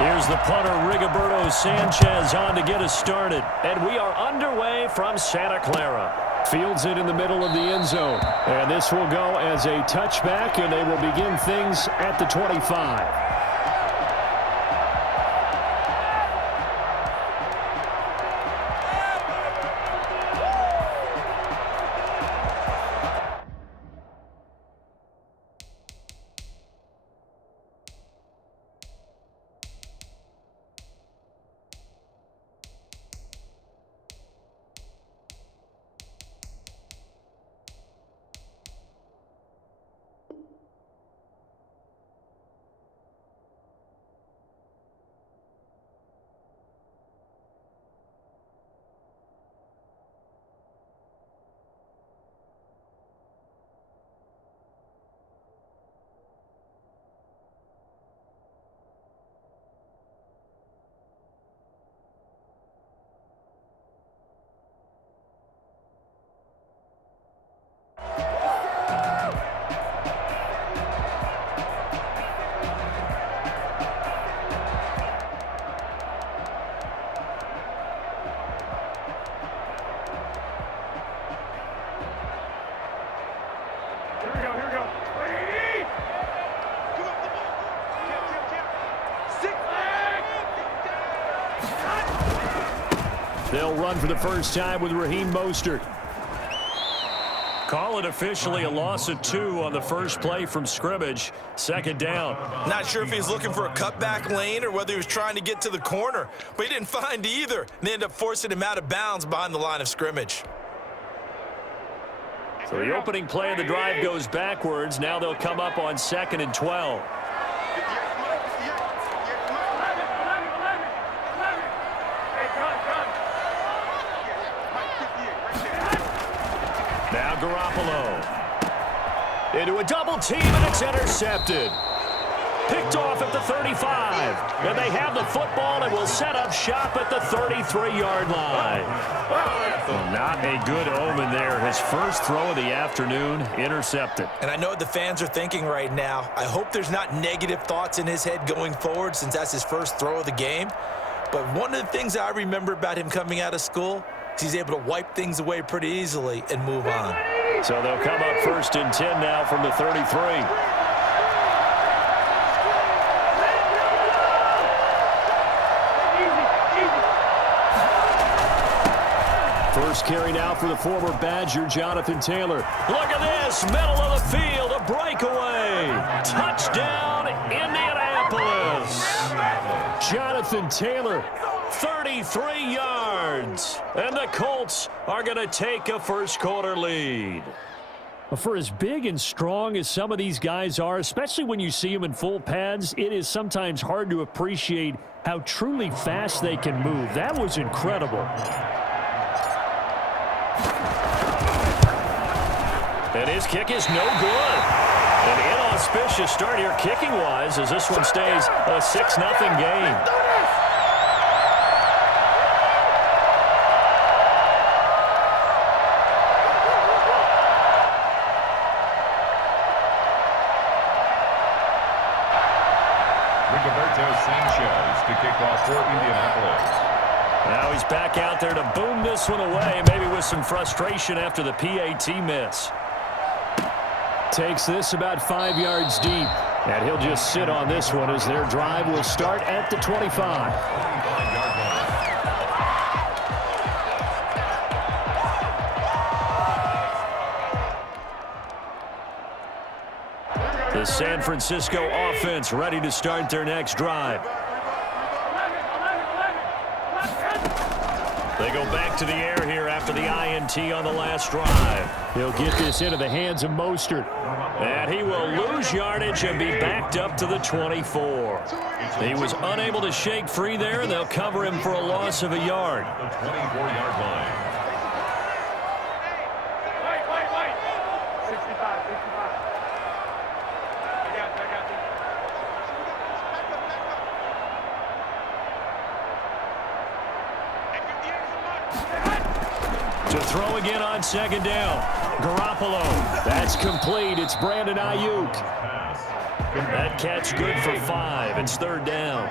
Here's the punter, Rigoberto Sanchez, on to get us started. And we are underway from Santa Clara. Fields it in the middle of the end zone. And this will go as a touchback, and they will begin things at the 25. They'll run for the first time with Raheem Mostert. Call it officially a loss of 2 on the first play from scrimmage. Second down. Not sure if he was looking for a cutback lane or whether he was trying to get to the corner, but he didn't find either. And they ended up forcing him out of bounds behind the line of scrimmage. So the opening play of the drive goes backwards. Now they'll come up on 2nd and 12. Now Garoppolo. Into a double team, and it's intercepted. Picked off at the 35. And they have the football and will set up shop at the 33-yard line. Well, not a good omen there. His first throw of the afternoon, intercepted. And I know what the fans are thinking right now. I hope there's not negative thoughts in his head going forward since that's his first throw of the game. But one of the things I remember about him coming out of school is he's able to wipe things away pretty easily and move on. So they'll come up 1st and 10 now from the 33. First carry now for the former Badger, Jonathan Taylor. Look at this, middle of the field, a breakaway. Touchdown, Indianapolis. Jonathan Taylor. 33 yards. And the Colts are going to take a first-quarter lead. For as big and strong as some of these guys are, especially when you see them in full pads, it is sometimes hard to appreciate how truly fast they can move. That was incredible. And his kick is no good. An inauspicious start here kicking-wise as this one stays a 6-0 game. Rigoberto Sanchez to kick off for Indianapolis. Now he's back out there to boom this one away, maybe with some frustration after the PAT miss. Takes this about 5 yards deep. And he'll just sit on this one as their drive will start at the 25. The San Francisco offense ready to start their next drive. They go back to the air here after the INT on the last drive. He'll get this into the hands of Mostert. And he will lose yardage and be backed up to the 24. He was unable to shake free there, and they'll cover him for a loss of a yard. The 24-yard line. To throw again on second down. Garoppolo. That's complete. It's Brandon Ayuk. That catch good for 5. It's third down.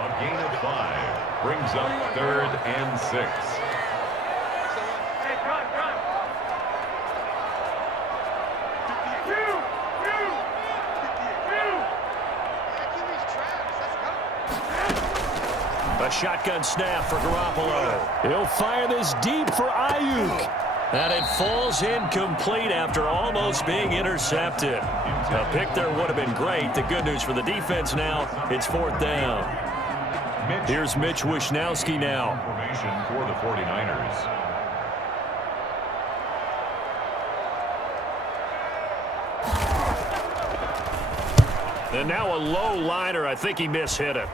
A gain of 5 brings up 3rd and 6. A shotgun snap for Garoppolo. He'll fire this deep for Ayuk. And it falls incomplete after almost being intercepted. A pick there would have been great. The good news for the defense now, it's 4th down. Here's Mitch Wishnowsky now. Formation for the 49ers. And now a low liner. I think he mishit it.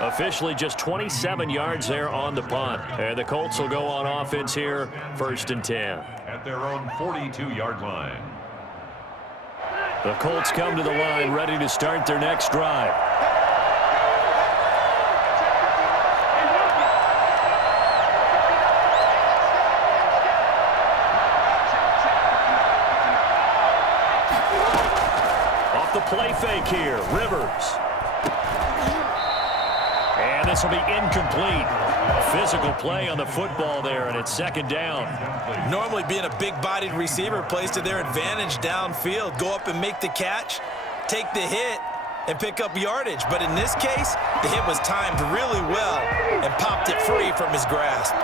Officially just 27 yards there on the punt. And the Colts will go on offense here, 1st and 10. At their own 42-yard line. The Colts come to the line ready to start their next drive. Off the play fake here, Rivers. And this will be incomplete. Physical play on the football there, and it's 2nd down. Normally being a big-bodied receiver plays to their advantage downfield. Go up and make the catch, take the hit, and pick up yardage. But in this case, the hit was timed really well and popped it free from his grasp.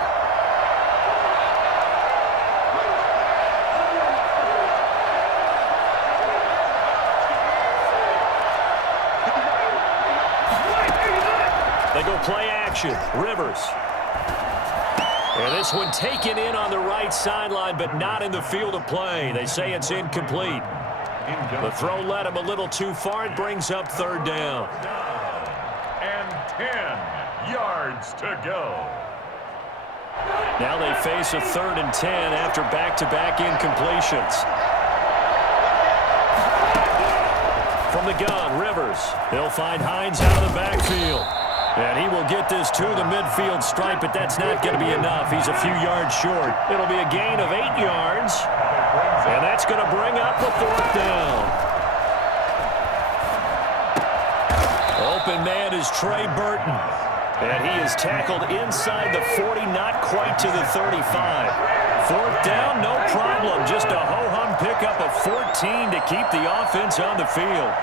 They go play action. Rivers. And this one taken in on the right sideline, but not in the field of play. They say it's incomplete. The throw led him a little too far. It brings up 3rd down. And 10 yards to go. Now they face a 3rd and 10 after back-to-back incompletions. From the gun, Rivers. He'll find Hines out of the backfield. And he will get this to the midfield stripe, but that's not going to be enough. He's a few yards short. It'll be a gain of 8 yards, and that's going to bring up the 4th down. Open man is Trey Burton, and he is tackled inside the 40, not quite to the 35. 4th down, no problem. Just a ho-hum pickup of 14 to keep the offense on the field.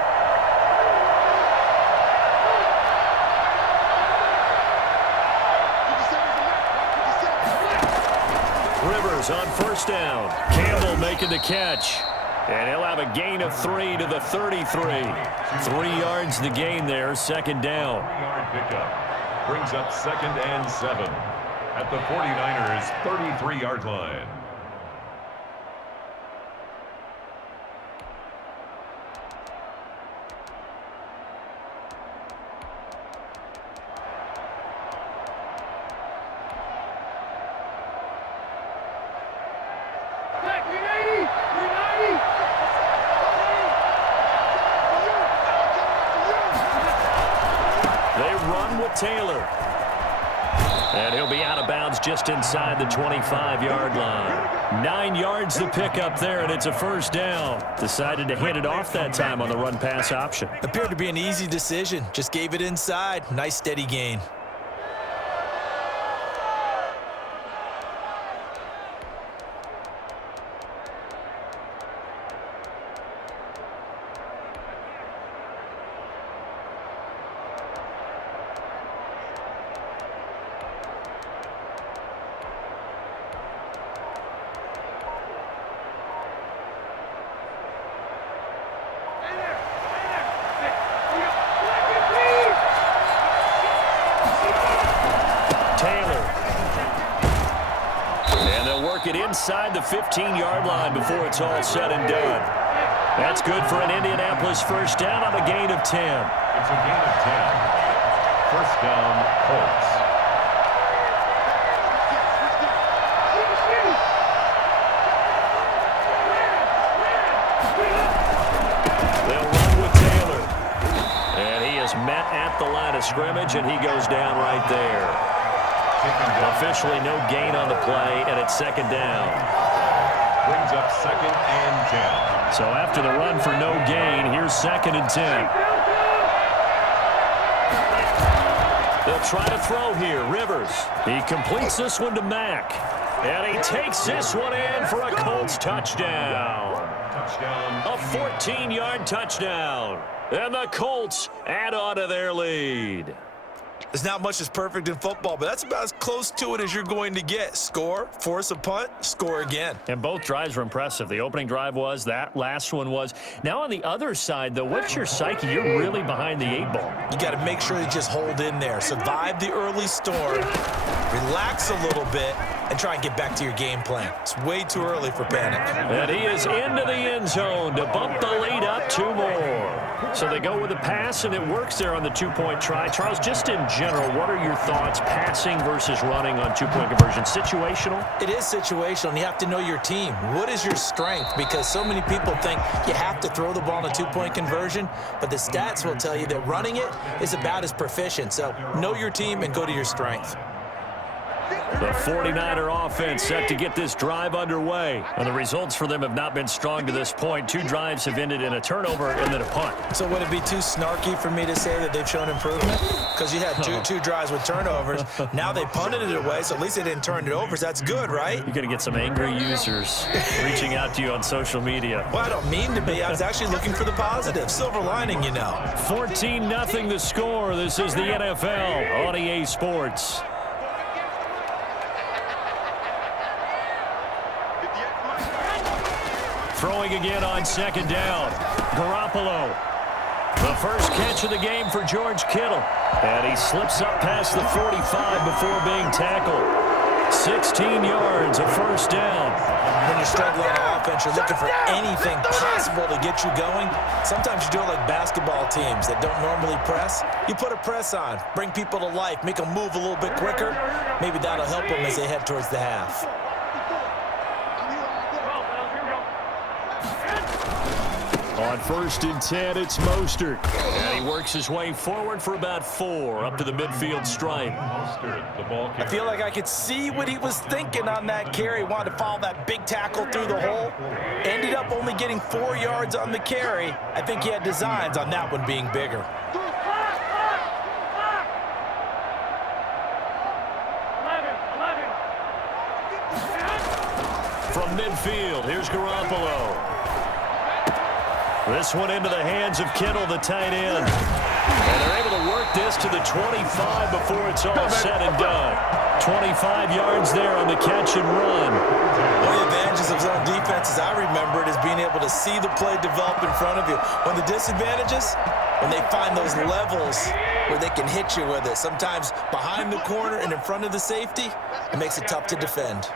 Rivers on 1st down. Campbell making the catch. And he'll have a gain of 3 to the 33. 3 yards the gain there, 2nd down. 3-yard pickup brings up 2nd and 7 at the 49ers' 33-yard line. Taylor. And he'll be out of bounds just inside the 25-yard line. 9 yards to pick up there, and it's a 1st down. Decided to hit it off that time on the run-pass option. Appeared to be an easy decision. Just gave it inside. Nice steady gain. It inside the 15-yard line before it's all said and done. That's good for an Indianapolis 1st down on a gain of 10. It's a gain of 10. 1st down, Colts. They'll run with Taylor. And he is met at the line of scrimmage, and he goes down right there. Officially no gain on the play, and it's 2nd down. Brings up 2nd and 10. So after the run for no gain, here's 2nd and 10. They'll try to throw here. Rivers. He completes this one to Mack. And he takes this one in for a Colts touchdown. A 14-yard touchdown. And the Colts add on to their lead. There's not much that's perfect in football, but that's about as close to it as you're going to get. Score, force a punt, score again. And both drives were impressive. The opening drive was, that last one was. Now on the other side, though, what's your psyche? You're really behind the 8 ball. You got to make sure you just hold in there. Survive the early storm, relax a little bit, and try and get back to your game plan. It's way too early for panic. And he is into the end zone to bump the lead up 2 more. So they go with a pass, and it works there on the 2-point try. Charles, just in general, what are your thoughts passing versus running on 2-point conversion? Situational? It is situational, and you have to know your team. What is your strength? Because so many people think you have to throw the ball in a 2-point conversion, but the stats will tell you that running it is about as proficient. So know your team and go to your strength. The 49er offense set to get this drive underway. And the results for them have not been strong to this point. 2 drives have ended in a turnover and then a punt. So would it be too snarky for me to say that they've shown improvement? Because you had two drives with turnovers. Now they punted it away, so at least they didn't turn it over. So that's good, right? You're going to get some angry users reaching out to you on social media. Well, I don't mean to be. I was actually looking for the positive. Silver lining, you know. 14-0 the score. This is the NFL on EA Sports. Throwing again on 2nd down. Garoppolo. The first catch of the game for George Kittle. And he slips up past the 45 before being tackled. 16 yards, a first down. When you're struggling on offense, you're looking for anything possible to get you going. Sometimes you do it like basketball teams that don't normally press. You put a press on, bring people to life, make them move a little bit quicker. Maybe that'll help them as they head towards the half. On 1st and 10, it's Mostert. And he works his way forward for about 4 up to the midfield stripe. I feel like I could see what he was thinking on that carry. Wanted to follow that big tackle through the hole. Ended up only getting 4 yards on the carry. I think he had designs on that one being bigger. From midfield, here's Garoppolo. This one into the hands of Kittle, the tight end. And they're able to work this to the 25 before it's all said and done. 25 yards there on the catch and run. One of the advantages of zone defense, as I remember it, is being able to see the play develop in front of you. One of the disadvantages, when they find those levels where they can hit you with it. Sometimes behind the corner and in front of the safety, it makes it tough to defend.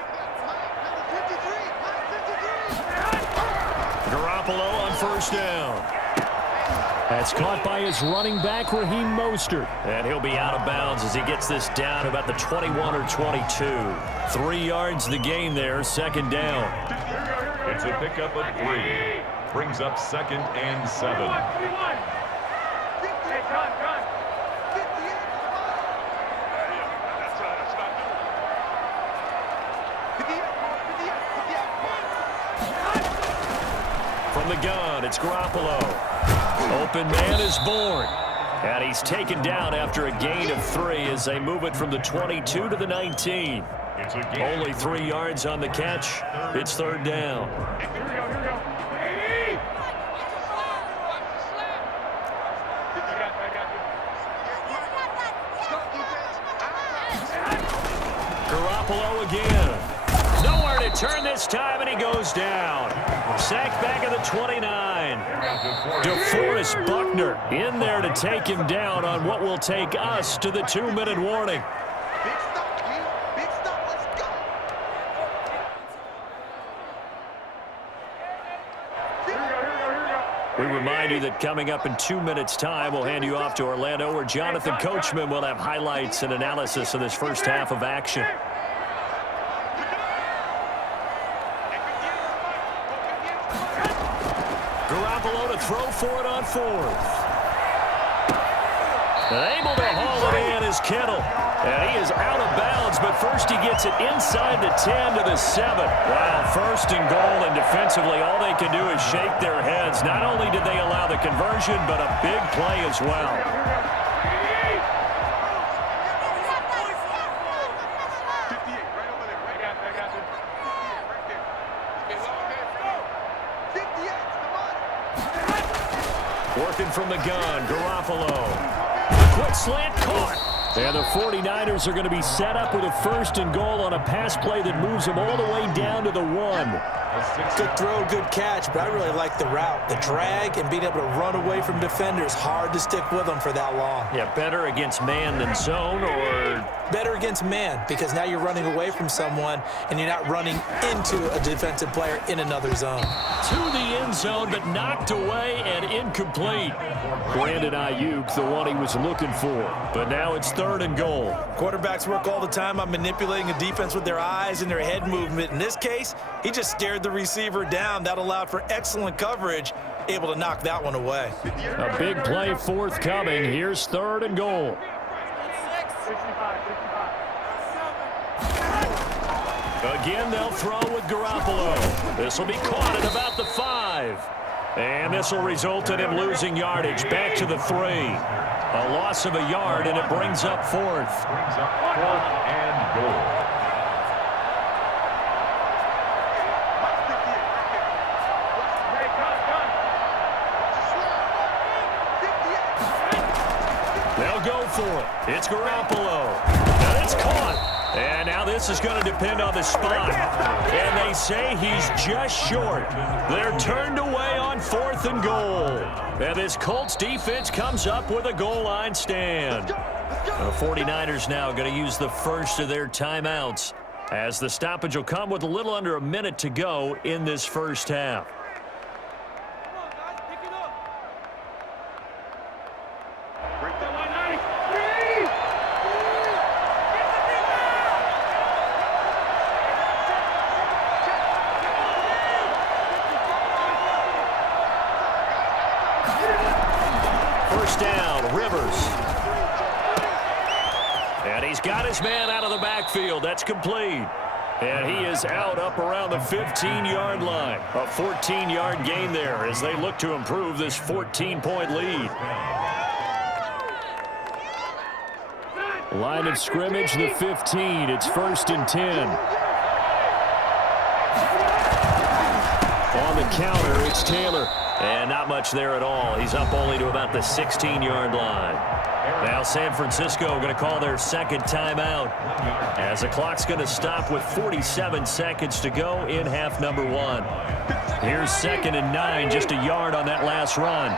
Garoppolo on 1st down. That's caught by his running back, Raheem Mostert. And he'll be out of bounds as he gets this down about the 21 or 22. 3 yards the gain there, 2nd down. It's a pickup of 3. Brings up 2nd and 7. From the gun, it's Garoppolo. Open man is born. And he's taken down after a gain of 3 as they move it from the 22 to the 19. Only 3 yards on the catch. It's 3rd down. Garoppolo again. Nowhere to turn this time, and he goes down. Sacked back at the 29. DeForest Buckner in there to take him down on what will take us to the 2-minute warning. We remind you that coming up in 2 minutes' time, we'll hand you off to Orlando, where Jonathan Coachman will have highlights and analysis of this first half of action. Garoppolo to throw for it on 4th. And able to haul it in is Kittle. And he is out of bounds, but first he gets it inside the 10 to the 7. Wow, 1st and goal, and defensively all they can do is shake their heads. Not only did they allow the conversion, but a big play as well. Working from the gun, Garoppolo. A quick slant caught. And the 49ers are going to be set up with a 1st and goal on a pass play that moves them all the way down to the 1. Good throw, good catch, but I really like the route. The drag and being able to run away from defenders, hard to stick with them for that long. Yeah, better against man than zone, or better against man, because now you're running away from someone and you're not running into a defensive player in another zone. To the end zone, but knocked away and incomplete. Brandon Ayuk, the one he was looking for. But now it's 3rd and goal. Quarterbacks work all the time on manipulating a defense with their eyes and their head movement. In this case, he just scared the receiver down. That allowed for excellent coverage, able to knock that one away. A big play forthcoming. Here's 3rd and goal. again they'll throw with Garoppolo. This will be caught at about the 5. And this will result in him losing yardage. Back to the 3. A loss of a yard, and it brings up 4th. Brings up 4th and goal. They'll go for it. It's Garoppolo. Now it's caught. And now this is going to depend on the spot. And they say he's just short. They're turned away on 4th and goal. And this Colts defense comes up with a goal line stand. The 49ers now going to use the first of their timeouts, as the stoppage will come with a little under a minute to go in this first half. First down, Rivers. And he's got his man out of the backfield. That's complete. And he is out up around the 15-yard line. A 14-yard gain there as they look to improve this 14-point lead. Line of scrimmage, the 15. It's 1st and 10. On the counter, it's Taylor. And not much there at all. He's up only to about the 16-yard line. Now San Francisco going to call their second timeout, as the clock's going to stop with 47 seconds to go in half number 1. Here's 2nd and 9, just a yard on that last run.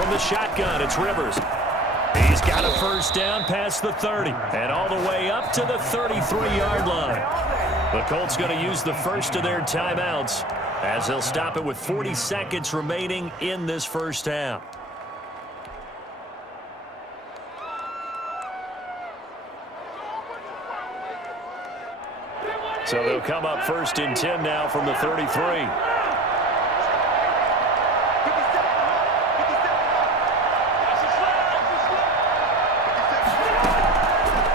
From the shotgun, it's Rivers. He's got a first down past the 30 and all the way up to the 33-yard line. The Colts going to use the first of their timeouts, as they'll stop it with 40 seconds remaining in this first half. So they'll come up 1st and 10 now from the 33.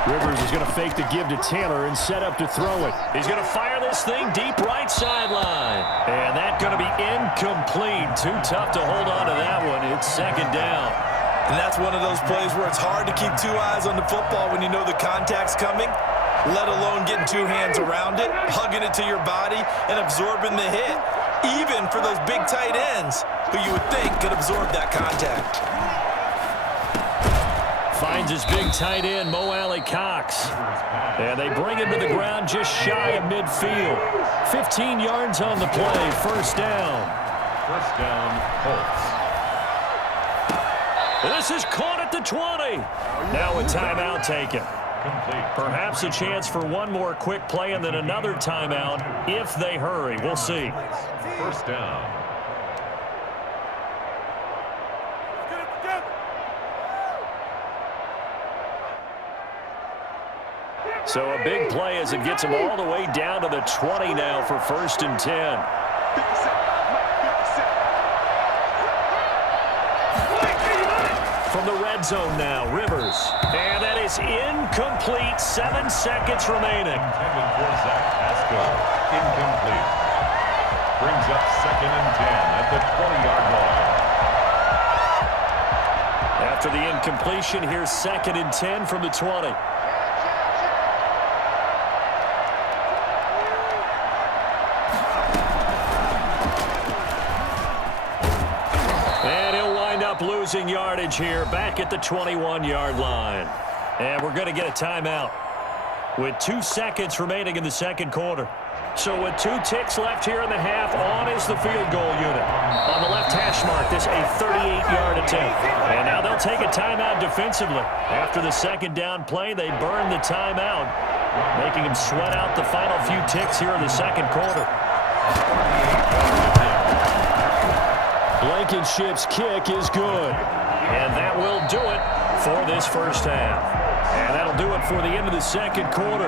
Rivers is going to fake the give to Taylor and set up to throw it. He's going to fire this thing deep right sideline. And that's going to be incomplete. Too tough to hold on to that one. It's 2nd down. And that's one of those plays where it's hard to keep 2 eyes on the football when you know the contact's coming, let alone getting 2 hands around it, hugging it to your body, and absorbing the hit, even for those big tight ends who you would think could absorb that contact. Finds his big tight end, Mo Alley-Cox. And they bring him to the ground just shy of midfield. 15 yards on the play, 1st down. 1st down, Colts. This is caught at the 20. Now a timeout taken. Complete. Perhaps a chance for one more quick play and then another timeout if they hurry. We'll see. 1st down. So a big play as it gets them all the way down to the 20 now for 1st and 10. From the red zone now, Rivers. And that is incomplete. 7 seconds remaining. Intended for Zach Pasco. Incomplete. Brings up 2nd and 10 at the 20-yard line. After the incompletion, here's 2nd and 10 from the 20. losing yardage here back at the 21-yard line. And we're going to get a timeout with 2 seconds remaining in the second quarter. So with 2 ticks left here in the half, on is the field goal unit. On the left hash mark, this a 38-yard attempt. And now they'll take a timeout defensively. After the second down play, they burn the timeout, making them sweat out the final few ticks here in the second quarter. Blankenship's kick is good. And that will do it for this first half. And that'll do it for the end of the second quarter.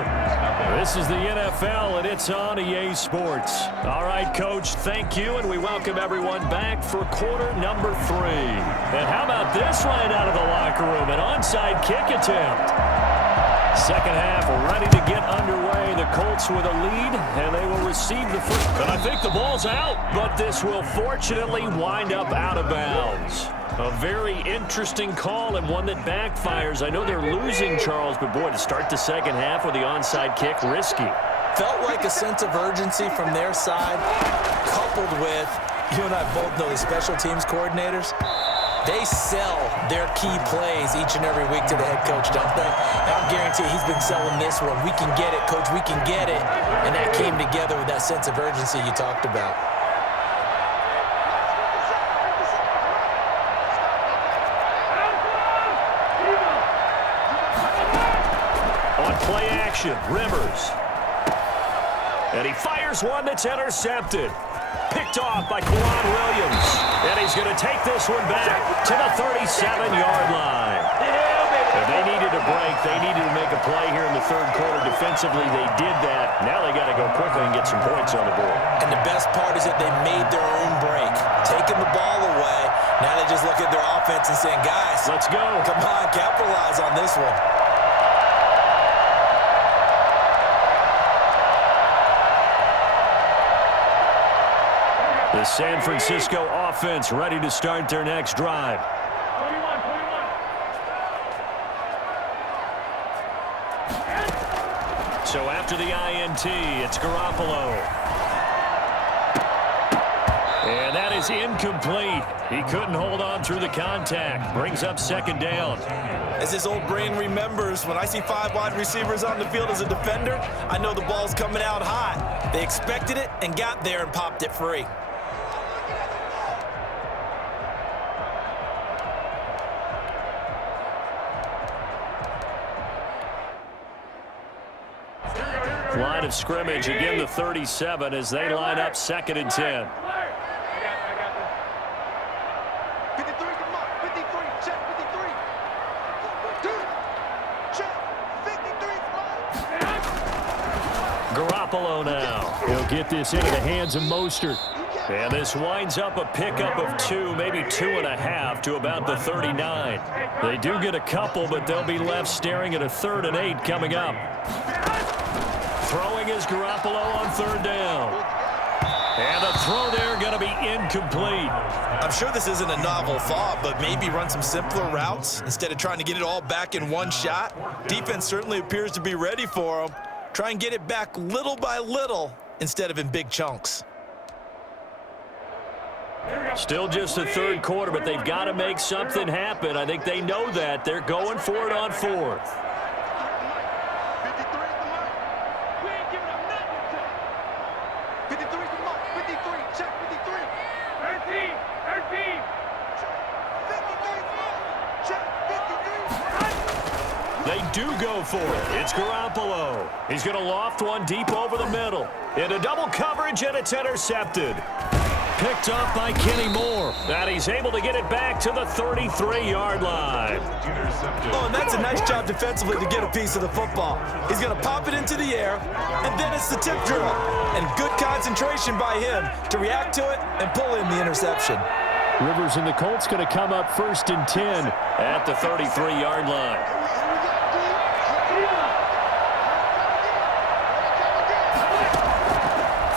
This is the NFL, and it's on EA Sports. All right, Coach, thank you, and we welcome everyone back for quarter number 3. And how about this right out of the locker room, an onside kick attempt. Second half ready to get underway. The Colts with a lead, and they will receive the first. And I think the ball's out, but this will fortunately wind up out of bounds. A very interesting call and one that backfires. I know they're losing, Charles, but boy, to start the second half with the onside kick, risky. Felt like a sense of urgency from their side, coupled with, you and I both know the special teams coordinators. They sell their key plays each and every week to the head coach, don't they? And I'll guarantee he's been selling this one. We can get it, coach, we can get it. And that came together with that sense of urgency you talked about. Play action, Rivers. And he fires one that's intercepted. Picked off by Kwan Williams. And he's going to take this one back to the 37-yard line. And they needed a break. They needed to make a play here in the third quarter. Defensively, they did that. Now they got to go quickly and get some points on the board. And the best part is that they made their own break. Taking the ball away. Now they just look at their offense and saying, guys, let's go. Come on, capitalize on this one. The San Francisco offense ready to start their next drive. So after the INT, it's Garoppolo. And that is incomplete. He couldn't hold on through the contact. Brings up second down. As this old brain remembers, when I see 5 wide receivers on the field as a defender, I know the ball's coming out hot. They expected it and got there and popped it free. Line of scrimmage, again the 37 as they line up 2nd and 10. Garoppolo now. He'll get this into the hands of Mostert. And this winds up a pickup of 2, maybe 2.5 to about the 39. They do get a couple, but they'll be left staring at a 3rd and 8 coming up. Throwing is Garoppolo on 3rd down. And the throw there going to be incomplete. I'm sure this isn't a novel thought, but maybe run some simpler routes instead of trying to get it all back in one shot. Defense certainly appears to be ready for them. Try and get it back little by little instead of in big chunks. Still just the third quarter, but they've got to make something happen. I think they know that. They're going for it on 4th. They do go for it. It's Garoppolo. He's going to loft one deep over the middle. Into double coverage, and it's intercepted. Picked up by Kenny Moore. And he's able to get it back to the 33-yard line. Oh, and that's a nice job defensively to get a piece of the football. He's going to pop it into the air, and then it's the tip drill. And good concentration by him to react to it and pull in the interception. Rivers and the Colts going to come up 1st and 10 at the 33-yard line.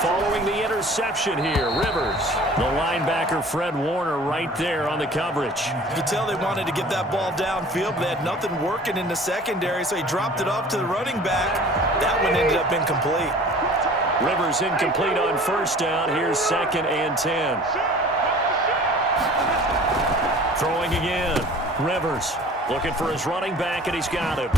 Following the interception here, Rivers. The linebacker, Fred Warner, right there on the coverage. You could tell they wanted to get that ball downfield, but they had nothing working in the secondary, so he dropped it off to the running back. That one ended up incomplete. Rivers incomplete on 1st down. Here's 2nd and 10. Throwing again. Rivers looking for his running back, and he's got him.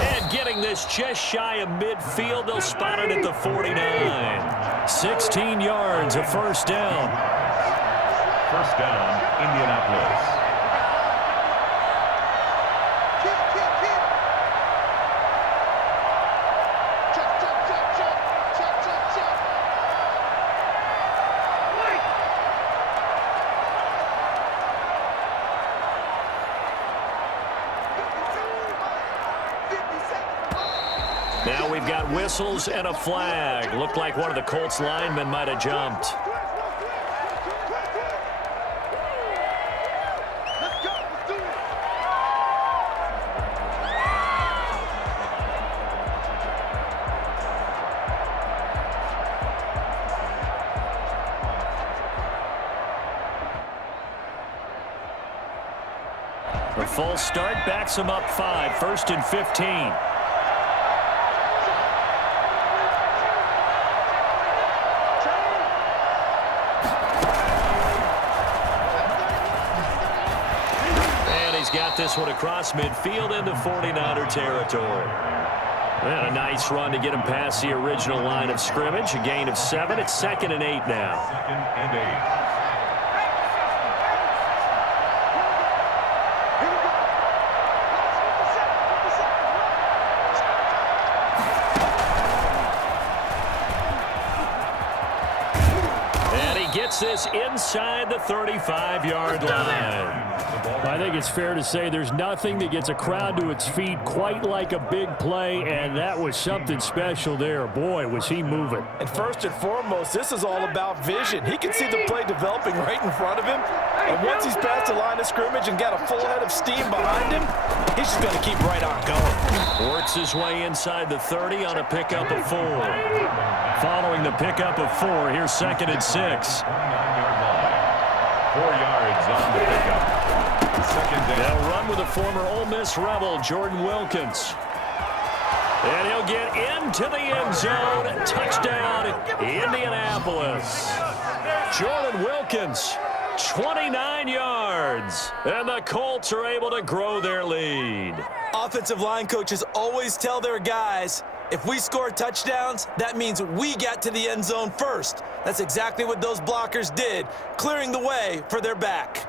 And getting this just shy of midfield. They'll spot it at the 49. 16 yards, a first down. First down, Indianapolis. Now we've got whistles and a flag. Looked like one of the Colts linemen might have jumped. The false start backs him up 5, 1st and 15. Got this one across midfield into 49er territory. And a nice run to get him past the original line of scrimmage. A gain of 7. It's 2nd and 8 now. 2nd and 8. Gets this inside the 35-yard line. I think it's fair to say there's nothing that gets a crowd to its feet quite like a big play, and that was something special there. Boy, was he moving. And first and foremost, this is all about vision. He can see the play developing right in front of him, and once he's past the line of scrimmage and got a full head of steam behind him, he's just going to keep right on going. Works his way inside the 30 on a pickup of 4. Following the pickup of 4, here's 2nd and 6. 29-yard line. 4 yards on the pickup. 2nd down. They'll run with a former Ole Miss Rebel, Jordan Wilkins. And he'll get into the end zone. Touchdown, Indianapolis. Jordan Wilkins, 29 yards. And the Colts are able to grow their lead. Offensive line coaches always tell their guys, if we score touchdowns, that means we get to the end zone first. That's exactly what those blockers did, clearing the way for their back.